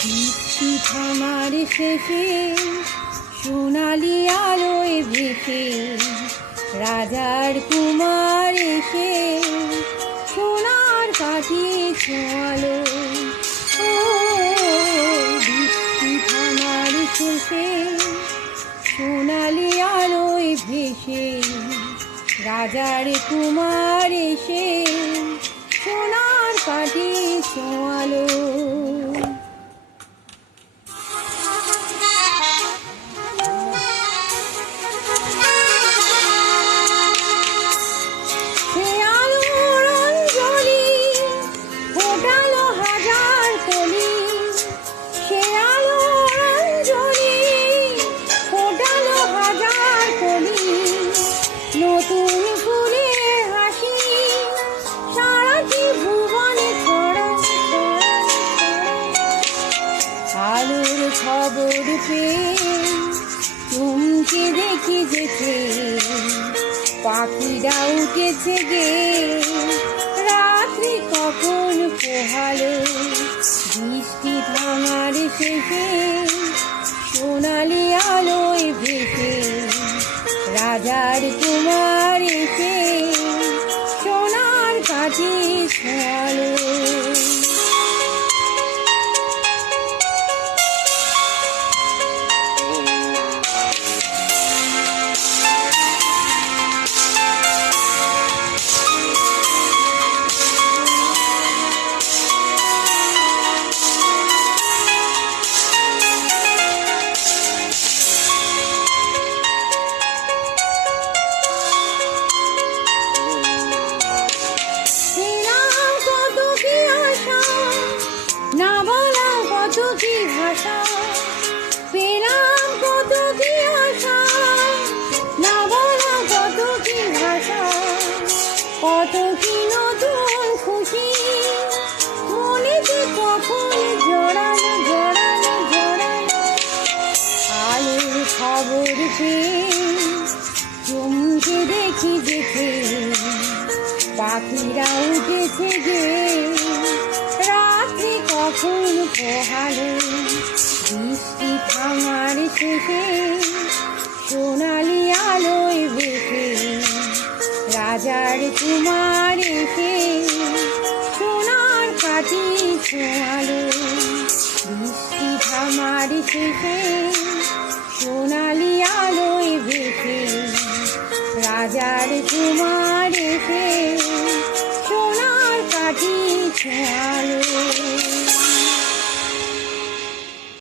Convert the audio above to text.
বৃষ্টি থামার শেষে সোনালি আলোয় ভেসে রাজার কুমার এসে সোনার কাঠি ছোঁয়ালো। ও বৃষ্টি থামার শেষে সোনালি আলোয় ভেসে রাজার কুমার এসে সোনার কাঠি ছোঁয়ালো। নতুন ফুলের হাসি সারাটি ভুবনে ছড়ায়, আলোর খবর পেয়ে চমকে দেখি যেতে পাখিরা উঠেছে গে। রাত্রি কখন পোহালো, বৃষ্টি থামার শেষে সোনালি আলোয় ভেসে রাজার কুমার এসে সোনার কাঠি ছোঁয়ালো। না বলা কত কি ভাষা পেলাম, কত কি আশা, না বলা কত কি ভাষা, কত কি নতুন খুশি মনেতে কখন জড়ানো জড়ানো জড়ানো। আলোর খবর পেয়ে চমকে দেখি দেখে পাখিরা উঠেছে গে। রাত্রি কখন পোহালো, বৃষ্টি থামার শেষে সোনালি আলোয় ভেসে রাজার কুমার এসে সোনার কাঠি ছোঁয়ালো। বৃষ্টি থামার শেষে সোনালি আলোয় ভেসে রাজার কুমার এসে সোনার কাঠি ছোঁয়ালো।